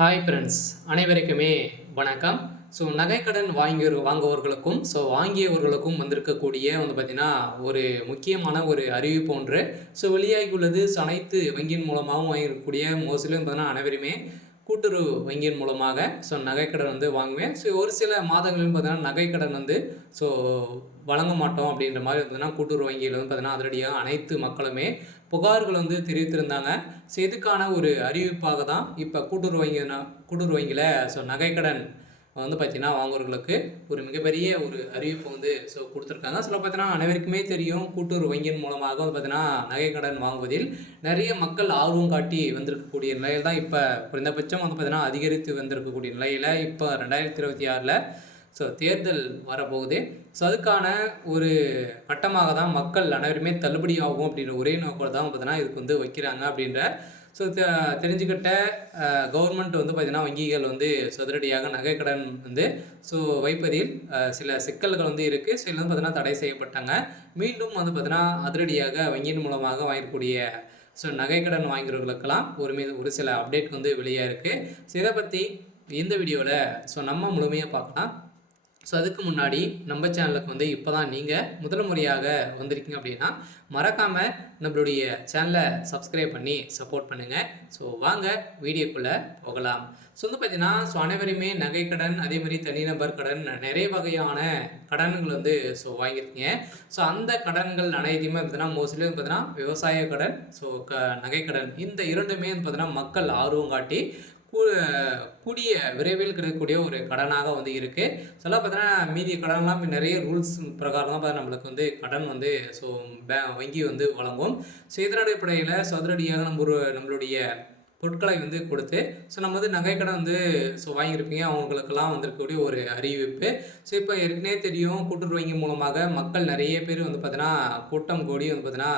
Hi friends, அனைவருக்குமே வணக்கம். So நகைக்கடன் வாங்குவவர்களுக்கும் வாங்கியவர்களுக்கும் வந்திருக்கக்கூடிய பார்த்தீங்கன்னா ஒரு முக்கியமான ஒரு அறிவிப்பு ஒன்று வெளியாகி உள்ளது. அனைத்து வங்கியின் மூலமாகவும் வாங்கியிருக்கக்கூடிய மோஸ்ட்லி பார்த்தீங்கன்னா அனைவருமே கூட்டுறவு வங்கியின் மூலமாக நகைக்கடன் வாங்குவேன். ஒரு சில மாதங்களில் பார்த்தீங்கன்னா நகைக்கடன் ஸோ வழங்க மாட்டோம் அப்படின்ற மாதிரி பார்த்தீங்கன்னா கூட்டுறவு வங்கியில் பார்த்தீங்கன்னா அதிரடியாக அனைத்து மக்களுமே புகார்கள் தெரிவித்திருந்தாங்க. இதுக்கான ஒரு அறிவிப்பாக தான் இப்போ கூட்டுறவு வங்கியில் நகைக்கடன் பார்த்தீங்கன்னா வாங்குவர்களுக்கு ஒரு மிகப்பெரிய ஒரு அறிவிப்பு கொடுத்துருக்காங்க. பார்த்தீங்கன்னா அனைவருக்குமே தெரியும், கூட்டுறவு வங்கியின் மூலமாக பார்த்தீங்கன்னா நகைக்கடன் வாங்குவதில் நிறைய மக்கள் ஆர்வம் காட்டி வந்திருக்கக்கூடிய நிலையில் தான் இப்போ குறைந்தபட்சம் பார்த்தீங்கன்னா அதிகரித்து வந்திருக்கக்கூடிய நிலையில் இப்போ 2026ல் தேர்தல் வரப்போகுது. அதுக்கான ஒரு கட்டமாக தான் மக்கள் அனைவருமே தள்ளுபடி ஆகும் அப்படின்ற ஒரே நோக்கோடு தான் பார்த்தீங்கன்னா இதுக்கு வைக்கிறாங்க அப்படின்ற தெரிஞ்சுக்கிட்ட கவர்மெண்ட் பார்த்தீங்கன்னா வங்கிகள் சதுரடியாக நகைக்கடன் வைப்பதில் சில சிக்கல்கள் இருக்குது. சில பார்த்தீங்கன்னா தடை செய்யப்பட்டாங்க. மீண்டும் பார்த்தீங்கன்னா அதிரடியாக வங்கியின் மூலமாக வாங்கக்கூடிய நகைக்கடன் வாங்குறவர்களுக்கெல்லாம் ஒரு சில அப்டேட் வெளியாக இருக்குது. இதை பற்றி இந்த வீடியோவில் நம்ம முழுமையாக பார்க்கலாம். அதுக்கு முன்னாடி நம்ம சேனலுக்கு இப்போ தான் நீங்கள் முதல் முறையாக வந்திருக்கீங்க அப்படின்னா மறக்காமல் நம்மளுடைய சேனலை சப்ஸ்கிரைப் பண்ணி சப்போர்ட் பண்ணுங்கள். வாங்க வீடியோக்குள்ளே போகலாம். பார்த்தீங்கன்னா அனைவருமே நகைக்கடன், அதேமாதிரி தனிநபர் கடன், நிறைய வகையான கடன்கள் வாங்கியிருக்கீங்க. அந்த கடன்கள் அனைத்தையுமே பார்த்தீங்கன்னா மோஸ்ட்லி பார்த்தீங்கன்னா விவசாய கடன், நகைக்கடன் இந்த இரண்டுமே பார்த்தீங்கன்னா மக்கள் ஆர்வம் காட்டி கூடிய விரைவில் கிடைக்கக்கூடிய ஒரு கடனாக இருக்குது. பார்த்தீங்கன்னா மீதி கடன்லாம் நிறைய ரூல்ஸ் பிரகாரம் தான் பார்த்தீங்கன்னா நம்மளுக்கு கடன் வங்கி வழங்கும். இதன் அடிப்படையில் சதுரடியாக நம்மளுடைய பொருட்களை கொடுத்து நம்ம நகைக்கடன் வாங்கியிருப்பீங்க. அவங்களுக்கெல்லாம் வந்திருக்கக்கூடிய ஒரு அறிவிப்பு. இப்போ ஏற்கனவே தெரியும், கூட்டுறவு வங்கி மூலமாக மக்கள் நிறைய பேர் பார்த்தீங்கன்னா கூட்டம் கூடி பார்த்தீங்கன்னா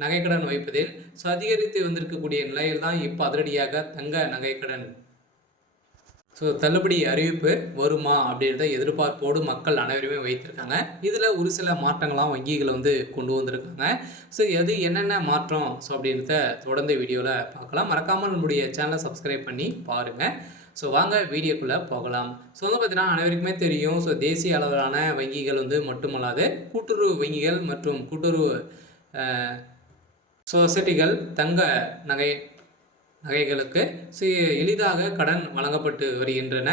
நகைக்கடன் வைப்பதில் அதிகரித்து வந்திருக்கக்கூடிய நிலையில் தான் இப்போ அதிரடியாக தங்க நகைக்கடன் தள்ளுபடி அறிவிப்பு வருமா அப்படின்றத எதிர்பார்ப்போடு மக்கள் அனைவருமே வைத்திருக்காங்க. இதில் ஒரு சில மாற்றங்களாம் வங்கிகள் கொண்டு வந்திருக்காங்க. எது என்னென்ன மாற்றம் அப்படின்றத தொடர்ந்து வீடியோவில் பார்க்கலாம். மறக்காமல் நம்முடைய சேனலை சப்ஸ்கிரைப் பண்ணி பாருங்கள். வாங்க வீடியோக்குள்ளே போகலாம். பார்த்தீங்கன்னா அனைவருக்குமே தெரியும், தேசிய அளவிலான வங்கிகள் மட்டுமல்லாது கூட்டுறவு வங்கிகள் மற்றும் கூட்டுறவு சொசைட்டிகள் தங்க நகைகளுக்கு எளிதாக கடன் வழங்கப்பட்டு வருகின்றன.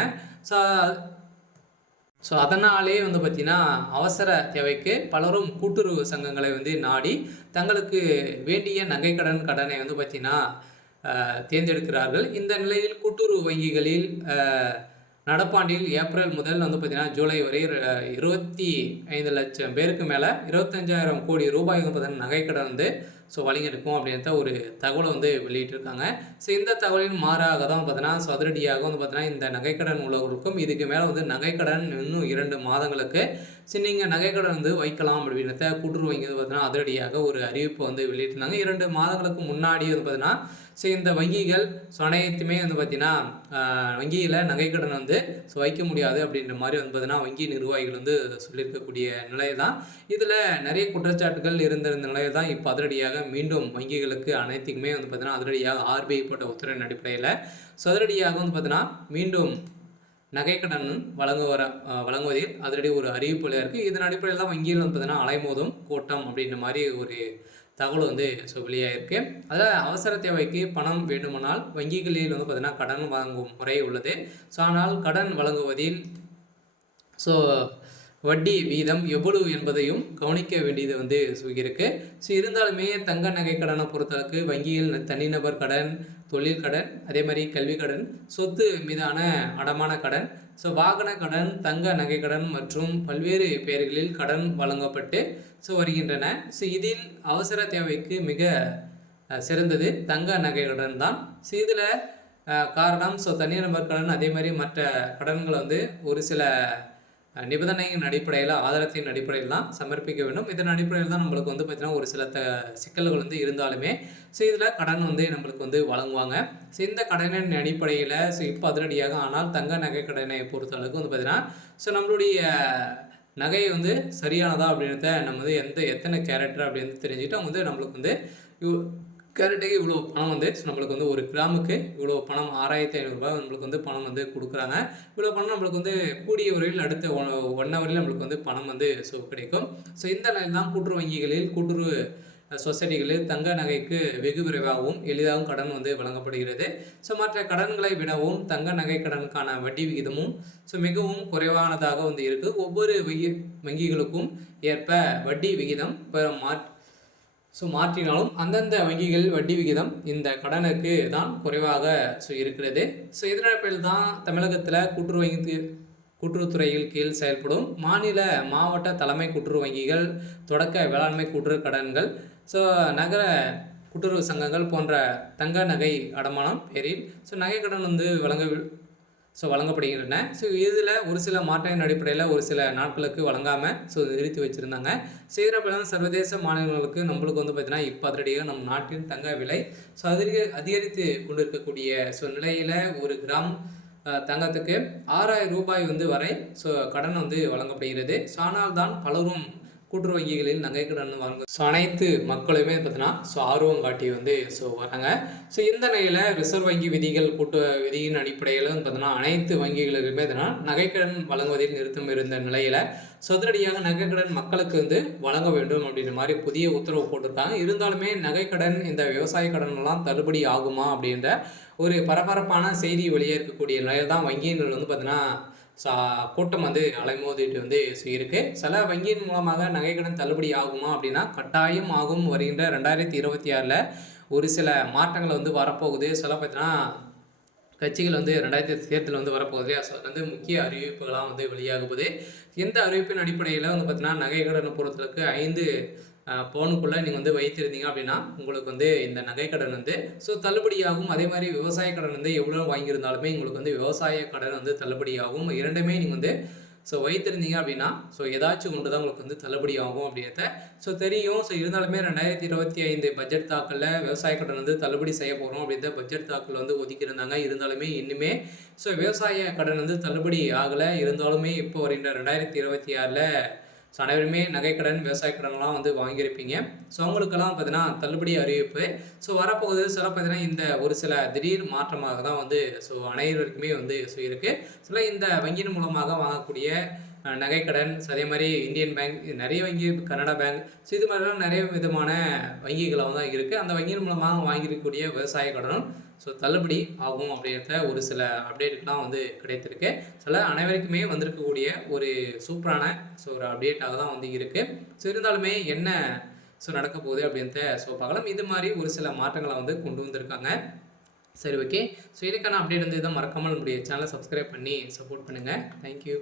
அதனாலே பார்த்திங்கன்னா அவசர தேவைக்கு பலரும் கூட்டுறவு சங்கங்களை நாடி தங்களுக்கு வேண்டிய கடனை பார்த்திங்கன்னா தேர்ந்தெடுக்கிறார்கள். இந்த நிலையில் கூட்டுறவு வங்கிகளில் நடப்பாண்டில் ஏப்ரல் முதல் பார்த்திங்கன்னா ஜூலை வரை 25 லட்சம் பேருக்கு மேலே 25,000 கோடி ரூபாய் பார்த்திங்கன்னா நகைக்கடன் வழங்கியிருக்கும் அப்படின்ற ஒரு தகவலை வெளியிட்டிருக்காங்க. இந்த தகவலின் மாறாக தான் பார்த்தீங்கன்னா அதிரடியாக பார்த்தீங்கன்னா இந்த நகைக்கடன் உள்ளவர்களுக்கும் இதுக்கு மேலே நகைக்கடன் இன்னும் 2 மாதங்களுக்கு நீங்கள் நகைக்கடன் வைக்கலாம் அப்படின்றத கூட்டுறவு வங்கி பார்த்தீங்கன்னா அதிரடியாக ஒரு அறிவிப்பு வெளியிட்டிருந்தாங்க. 2 மாதங்களுக்கு முன்னாடி பார்த்தீங்கன்னா இந்த வங்கிகள் அனைத்துமே பார்த்தீங்கன்னா வங்கியில் நகைக்கடன் வைக்க முடியாது அப்படின்ற மாதிரி பார்த்தீங்கன்னா வங்கி நிர்வாகிகள் சொல்லியிருக்கக்கூடிய நிலை தான். இதில் நிறைய குற்றச்சாட்டுகள் இருந்திருந்த நிலையில் தான் இப்போ அதிரடியாக மீண்டும் வங்கிகளுக்கு அனைத்துக்குமே பார்த்தீங்கன்னா அதிரடியாக ஆர்பிஐ போட்ட உத்தரவின் அடிப்படையில் அதிரடியாக பார்த்தீங்கன்னா மீண்டும் நகைக்கடன் வழங்குவதில் அதிரடி ஒரு அறிவிப்புல இருக்குது. இதன் அடிப்படையில் தான் வங்கியில் பார்த்தீங்கன்னா அலைமோதும் கூட்டம் அப்படின்ற மாதிரி ஒரு தகவல் வெளியாகிருக்கு. அதில் அவசர தேவைக்கு பணம் வேண்டுமானால் வங்கிகளில் பார்த்தீங்கன்னா கடன் வாங்கும் முறை உள்ளது. ஆனால் கடன் வழங்குவதில் வட்டி வீதம் எவ்வளவு என்பதையும் கவனிக்க வேண்டியது இருக்கு. இருந்தாலுமே தங்க நகை கடனை பொறுத்தளவுக்கு வங்கியில் தனிநபர் கடன், தொழில் கடன், அதே மாதிரி கல்வி கடன், சொத்து மீதான அடமான கடன், வாகன கடன், தங்க நகை கடன் மற்றும் பல்வேறு பெயர்களில் கடன் வழங்கப்பட்டு வருகின்றன. இதில் அவசர தேவைக்கு மிக சிறந்தது தங்க நகை கடன் தான். இதில் காரணம் தனிநபர் கடன் அதே மாதிரி மற்ற கடன்கள் ஒரு சில நிபந்தனையின் அடிப்படையில், ஆதாரத்தின் அடிப்படையில் தான் சமர்ப்பிக்க வேண்டும். இதன் அடிப்படையில் தான் நம்மளுக்கு பார்த்தீங்கன்னா ஒரு சில சிக்கல்கள் இருந்தாலுமே இதில் கடன் நம்மளுக்கு வழங்குவாங்க. இந்த கடனின் அடிப்படையில் இப்போ அதிரடியாக ஆனால் தங்க நகை கடனை பொறுத்தளவுக்கு பார்த்தீங்கன்னா நம்மளுடைய நகை சரியானதா அப்படின்றத நம்ம எத்தனை கேரக்டர் அப்படின்னு தெரிஞ்சுக்கிட்டு அவங்க நம்மளுக்கு கேரட்டுக்கு இவ்வளோ பணம் வந்து நம்மளுக்கு வந்து ஒரு கிராமுக்கு இவ்வளோ பணம் 6500 நம்மளுக்கு வந்து பணம் வந்து கொடுக்குறாங்க. இவ்வளோ பணம் நம்மளுக்கு வந்து கூடிய விரைவில் அடுத்த 1 ஹவர்ல நம்மளுக்கு வந்து பணம் வந்து கிடைக்கும். இந்த நிலையில் தான் கூட்டுறவு வங்கிகளில் கூட்டுறவு சொசைட்டிகளில் தங்க நகைக்கு வெகு விரைவாகவும் எளிதாகவும் கடன் வந்து வழங்கப்படுகிறது. மற்ற கடன்களை விடவும் தங்க நகை கடனுக்கான வட்டி விகிதமும் மிகவும் குறைவானதாக வந்து இருக்கு. ஒவ்வொரு வங்கிகளுக்கும் ஏற்ப வட்டி விகிதம் மாற்றினாலும் அந்தந்த வங்கிகள் வட்டி விகிதம் இந்த கடனுக்கு தான் குறைவாக இருக்கிறது. இதன் அடிப்படையில் தான் தமிழகத்தில் கூட்டுறவுத்துறையில் கீழ் செயல்படும் மாநில மாவட்ட தலைமை கூட்டுறவு வங்கிகள், தொடக்க வேளாண்மை கூட்டுறவு கடன்கள், நகர கூட்டுறவு சங்கங்கள் போன்ற தங்க நகை அடமானம் பேரில் நகை கடன் வந்து வழங்கப்படுகின்றன. இதில் ஒரு சில மாற்றத்தின் அடிப்படையில் ஒரு சில நாட்களுக்கு வழங்காமல் நிறுத்தி வச்சுருந்தாங்க. இதனால் சர்வதேச மாநிலங்களுக்கு நம்மளுக்கு வந்து பார்த்திங்கன்னா இப்போ அதிரடியாக நம் நாட்டின் தங்க விலை அதிகரித்து கொண்டிருக்கக்கூடிய நிலையில் ஒரு கிராம் தங்கத்துக்கு 6000 ரூபாய் வந்து வரை கடன் வந்து வழங்கப்படுகிறது. ஆனால் தான் பலரும் கூட்டுறவு வங்கிகளில் நகை கடன் வாங்க அனைத்து மக்களுமே பார்த்தீங்கன்னா ஆர்வம் காட்டி வந்து வராங்க. இந்த நிலையில் ரிசர்வ் வங்கி விதியின் அடிப்படையில் வந்து பார்த்தீங்கன்னா அனைத்து வங்கிகளுக்குமே பார்த்தீங்கன்னா நகைக்கடன் வழங்குவதில் நிறுத்தம் இருந்த நிலையில் சதுரடியாக நகைக்கடன் மக்களுக்கு வந்து வழங்க வேண்டும் அப்படின்ற மாதிரி புதிய உத்தரவு போட்டிருக்காங்க. இருந்தாலுமே நகைக்கடன் இந்த விவசாய கடன்லாம் தள்ளுபடி ஆகுமா அப்படின்ற ஒரு பரபரப்பான செய்தி வெளியே இருக்கக்கூடிய நிலையில் தான் வங்கியினர் வந்து பார்த்தீங்கன்னா கூட்டம் வந்து அலைமோதிட்டு வந்து இருக்கு. சில வங்கியின் மூலமாக நகைக்கடன் தள்ளுபடி ஆகுமா அப்படின்னா கட்டாயம் ஆகும். வருகின்ற 2026 ஒரு சில மாற்றங்கள் வந்து வரப்போகுது. பார்த்தீங்கன்னா கட்சிகள் வந்து 2000 தேர்தல் வந்து வரப்போகுது. வந்து முக்கிய அறிவிப்புகளாக வந்து வெளியாகுது. எந்த அறிவிப்பின் அடிப்படையில் வந்து பார்த்தீங்கன்னா நகைக்கடனை பொறுத்தளவுக்கு 5 பவுனுக்குள்ளே நீங்கள் வந்து வைத்திருந்தீங்க அப்படின்னா உங்களுக்கு வந்து இந்த நகைக்கடன் வந்து தள்ளுபடியாகும். அதே மாதிரி விவசாய கடன் வந்து எவ்வளோ வாங்கியிருந்தாலுமே உங்களுக்கு வந்து விவசாய கடன் வந்து தள்ளுபடியாகும். இரண்டுமே நீங்கள் வந்து வைத்திருந்தீங்க அப்படின்னா ஏதாச்சும் ஒன்று தான் உங்களுக்கு வந்து தள்ளுபடி ஆகும் அப்படின்றத தெரியும். இருந்தாலுமே 2025 பட்ஜெட் தாக்கலில் விவசாய கடன் வந்து தள்ளுபடி செய்ய போகிறோம் அப்படின்ற பட்ஜெட் தாக்கல் வந்து ஒதுக்கியிருந்தாங்க. இருந்தாலுமே இன்னுமே விவசாய கடன் வந்து தள்ளுபடி ஆகலை. இருந்தாலுமே இப்போ வருகின்ற 2026 அனைவருமே நகைக்கடன் விவசாய கடன்லாம் வந்து வாங்கியிருப்பீங்க. அவங்களுக்கெல்லாம் பார்த்தீங்கன்னா தள்ளுபடி அறிவிப்பு வரப்போகுது. பார்த்தீங்கன்னா இந்த ஒரு சில திடீர் மாற்றமாக தான் வந்து அனைவருக்குமே வந்து இருக்குது. இந்த வங்கியின் மூலமாக வாங்கக்கூடிய நகைக்கடன், அதே மாதிரி இந்தியன் பேங்க், நிறைய வங்கி, கனடா பேங்க், இது மாதிரிலாம் நிறைய விதமான வங்கிகளாக தான் இருக்குது. அந்த வங்கியின் மூலமாக வாங்கியிருக்கக்கூடிய விவசாய கடனும் தள்ளுபடி ஆகும் அப்படின்ற ஒரு சில அப்டேட்டுக்கெலாம் வந்து கிடைத்திருக்கு. அனைவருக்குமே வந்திருக்கக்கூடிய ஒரு சூப்பரான ஒரு அப்டேட்டாக தான் வந்து இருக்குது. இருந்தாலுமே என்ன நடக்க போகுது அப்படின்றத பார்க்கலாம். இது மாதிரி ஒரு சில மாற்றங்களை வந்து கொண்டு வந்திருக்காங்க. சரி, ஓகே. இதுக்கான அப்டேட் வந்து இதை மறக்காமல் நம்முடைய சேனலை சப்ஸ்கிரைப் பண்ணி சப்போர்ட் பண்ணுங்கள். தேங்க்யூ.